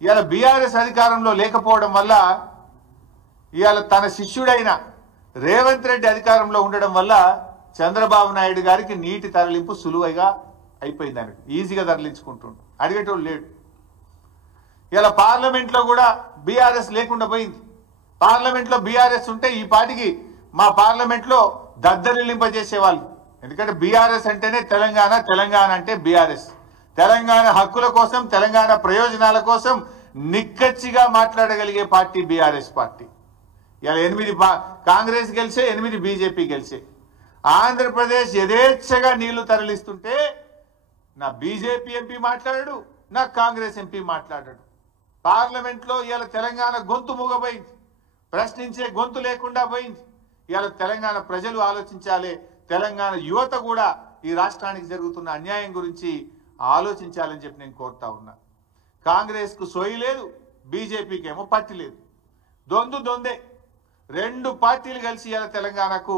ఇవాళ బీఆర్ఎస్ అధికారంలో లేకపోవడం వల్ల ఇవాళ తన శిష్యుడైన రేవంత్ రెడ్డి అధికారంలో ఉండడం వల్ల చంద్రబాబు నాయుడు గారికి నీటి తరలింపు సులువుగా అయిపోయింది. అని ఈజీగా తరలించుకుంటుండు, అడిగేటోళ్ళు లేడు. ఇలా పార్లమెంట్లో కూడా బీఆర్ఎస్ లేకుండా పోయింది. పార్లమెంట్లో బీఆర్ఎస్ ఉంటే ఈ పాటికి మా పార్లమెంట్లో దద్దరిల్లింపజేసేవాళ్ళు. ఎందుకంటే బీఆర్ఎస్ అంటేనే తెలంగాణ, తెలంగాణ అంటే బీఆర్ఎస్. తెలంగాణ హక్కుల కోసం, తెలంగాణ ప్రయోజనాల కోసం నిక్కచ్చిగా మాట్లాడగలిగే పార్టీ బీఆర్ఎస్ పార్టీ. ఇలా 8 కాంగ్రెస్ గెలిచే, 8 బీజేపీ గెలిచే. ఆంధ్రప్రదేశ్ యథేచ్ఛగా నీళ్లు తరలిస్తుంటే నా బీజేపీ ఎంపీ మాట్లాడాడు, నా కాంగ్రెస్ ఎంపీ మాట్లాడాడు. పార్లమెంట్లో ఇవాళ తెలంగాణ గొంతు మూగపోయింది, ప్రశ్నించే గొంతు లేకుండా పోయింది. ఇవాళ తెలంగాణ ప్రజలు ఆలోచించాలి, తెలంగాణ యువత కూడా ఈ రాష్ట్రానికి జరుగుతున్న అన్యాయం గురించి ఆలోచించాలని చెప్పి నేను కోరుతా ఉన్నా. కాంగ్రెస్కు సోయి లేదు, బీజేపీకి ఏమో పట్టి లేదు. దొందే 2 పార్టీలు కలిసి ఇవాళ తెలంగాణకు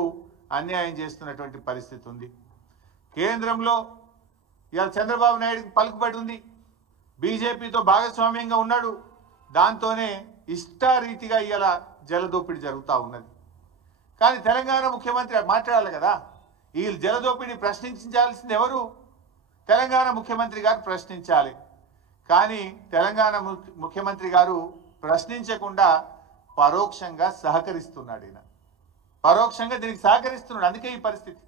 అన్యాయం చేస్తున్నటువంటి పరిస్థితి ఉంది. కేంద్రంలో ఇవాళ చంద్రబాబు నాయుడుకి పలుకుబడి ఉంది, బీజేపీతో భాగస్వామ్యంగా ఉన్నాడు. దాంతోనే ఇష్టారీతిగా ఇవాళ జలదోపిడీ జరుగుతూ ఉన్నది. కానీ తెలంగాణ ముఖ్యమంత్రి మాట్లాడాలి కదా, ఈ జలదోపిడీ ప్రశ్నించాల్సింది ఎవరు? తెలంగాణ ముఖ్యమంత్రి గారు ప్రశ్నించాలి. కానీ తెలంగాణ ముఖ్యమంత్రి గారు ప్రశ్నించకుండా పరోక్షంగా సహకరిస్తున్నాడు. ఈయన పరోక్షంగా దీనికి సహకరిస్తున్నాడు. అందుకే ఈ పరిస్థితి.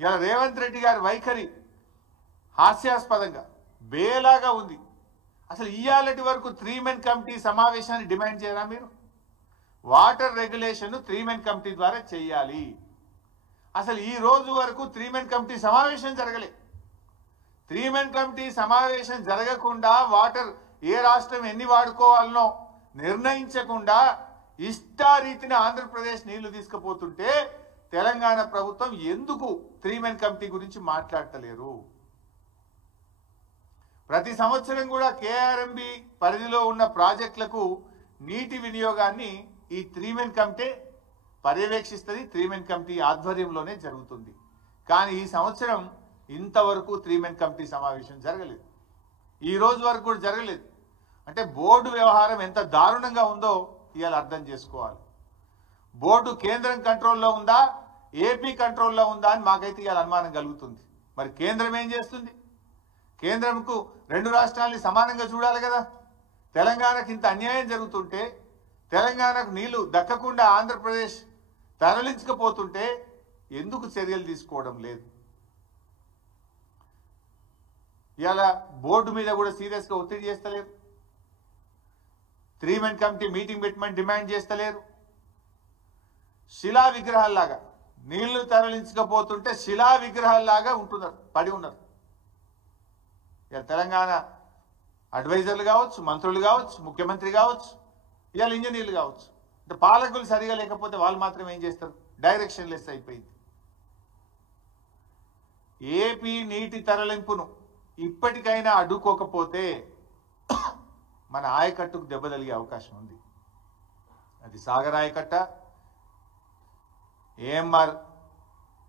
ఇలా రేవంత్ రెడ్డి గారి వైఖరి హాస్యాస్పదంగా బేలాగా ఉంది. అసలు ఇయాలటి వరకు 3 మెన్ కమిటీ సమావేశాన్ని డిమాండ్ చేయరా మీరు? వాటర్ రెగ్యులేషన్ 3 మెన్ కమిటీ ద్వారా చేయాలి. అసలు ఈ రోజు వరకు 3 మెన్ కమిటీ సమావేశం జరగలే. 3 మెన్ కమిటీ సమావేశం జరగకుండా వాటర్ ఏ రాష్ట్రం ఎన్ని వాడుకోవాలనో నిర్ణయించకుండా ఇష్టారీతిని ఆంధ్రప్రదేశ్ నీళ్లు తీసుకుపోతుంటే తెలంగాణ ప్రభుత్వం ఎందుకు 3 మెన్ కమిటీ గురించి మాట్లాడతలేరు? ప్రతి సంవత్సరం కూడా కేఆర్ఎంబి పరిధిలో ఉన్న ప్రాజెక్టులకు నీటి వినియోగాన్ని ఈ 3 మెన్ కమిటీ పర్యవేక్షిస్తుంది. 3 మెన్ కమిటీ ఆధ్వర్యంలోనే జరుగుతుంది. కానీ ఈ సంవత్సరం ఇంతవరకు 3 మెన్ కమిటీ సమావేశం జరగలేదు. ఈ రోజు వరకు కూడా జరగలేదు. అంటే బోర్డు వ్యవహారం ఎంత దారుణంగా ఉందో ఇవాళ అర్థం చేసుకోవాలి. బోర్డు కేంద్రం కంట్రోల్లో ఉందా, ఏపీ కంట్రోల్లో ఉందా అని మాకైతే ఇవాళ అనుమానం కలుగుతుంది. మరి కేంద్రం ఏం చేస్తుంది? కేంద్రంకు 2 రాష్ట్రాలని సమానంగా చూడాలి కదా. తెలంగాణకు ఇంత అన్యాయం జరుగుతుంటే, తెలంగాణకు నీళ్లు దక్కకుండా ఆంధ్రప్రదేశ్ తరలించకపోతుంటే ఎందుకు చర్యలు తీసుకోవడం లేదు? ఇవాళ బోర్డు మీద కూడా సీరియస్గా ఒత్తిడి చేస్తలేరు. 3 మెన్ కమిటీ మీటింగ్ పెట్టమని డిమాండ్ చేస్తలేరు. శిలా విగ్రహాల్లాగా నీళ్లు తరలించకపోతుంటే శిలా విగ్రహాల్లాగా ఉంటున్నారు, పడి ఉన్నారు. ఇవాళ తెలంగాణ అడ్వైజర్లు కావచ్చు, మంత్రులు కావచ్చు, ముఖ్యమంత్రి కావచ్చు, ఇవాళ ఇంజనీర్లు కావచ్చు. అంటే పాలకులు సరిగా లేకపోతే వాళ్ళు మాత్రం ఏం చేస్తారు? డైరెక్షన్ లెస్ అయిపోయింది. ఏపీ నీటి తరలింపును ఇప్పటికైనా అడ్డుకోకపోతే మన ఆయకట్టుకు దెబ్బ తగిలే అవకాశం ఉంది. అది సాగర్ ఆయకట్ట, ఏఎంఆర్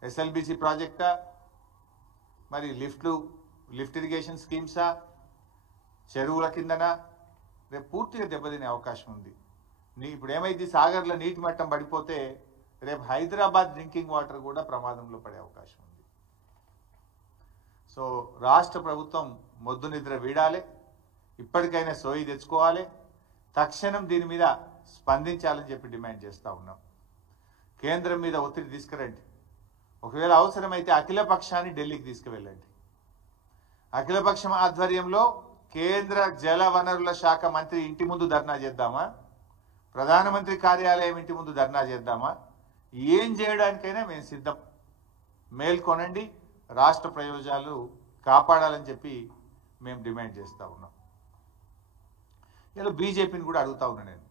ఎస్ఎల్బిసి ప్రాజెక్టా, మరి లిఫ్ట్ ఇరిగేషన్ స్కీమ్సా, చెరువుల కిందనా, రేపు పూర్తిగా దెబ్బతినే అవకాశం ఉంది. ఇప్పుడు ఏమైంది, సాగర్లో నీటి మట్టం పడిపోతే రేపు హైదరాబాద్ డ్రింకింగ్ వాటర్ కూడా ప్రమాదంలో పడే అవకాశం ఉంది. సో రాష్ట్ర ప్రభుత్వం మొద్దు నిద్ర వీడాలి, ఇప్పటికైనా సోయి తెచ్చుకోవాలి, తక్షణం దీని మీద స్పందించాలని చెప్పి డిమాండ్ చేస్తూ ఉన్నాం. కేంద్రం మీద ఒత్తిడి తీసుకురండి. ఒకవేళ అవసరమైతే అఖిలపక్షాన్ని ఢిల్లీకి తీసుకువెళ్ళండి. అఖిలపక్షం ఆధ్వర్యంలో కేంద్ర జల వనరుల శాఖ మంత్రి ఇంటి ముందు ధర్నా చేద్దామా, ప్రధానమంత్రి కార్యాలయం ఇంటి ముందు ధర్నా చేద్దామా, ఏం చేయడానికైనా మేము సిద్ధం. మేల్కొనండి, రాష్ట్ర ప్రయోజనాలు కాపాడాలని చెప్పి మేము డిమాండ్ చేస్తూ ఉన్నాం. ఇలా బీజేపీని కూడా అడుగుతా ఉన్నా నేను.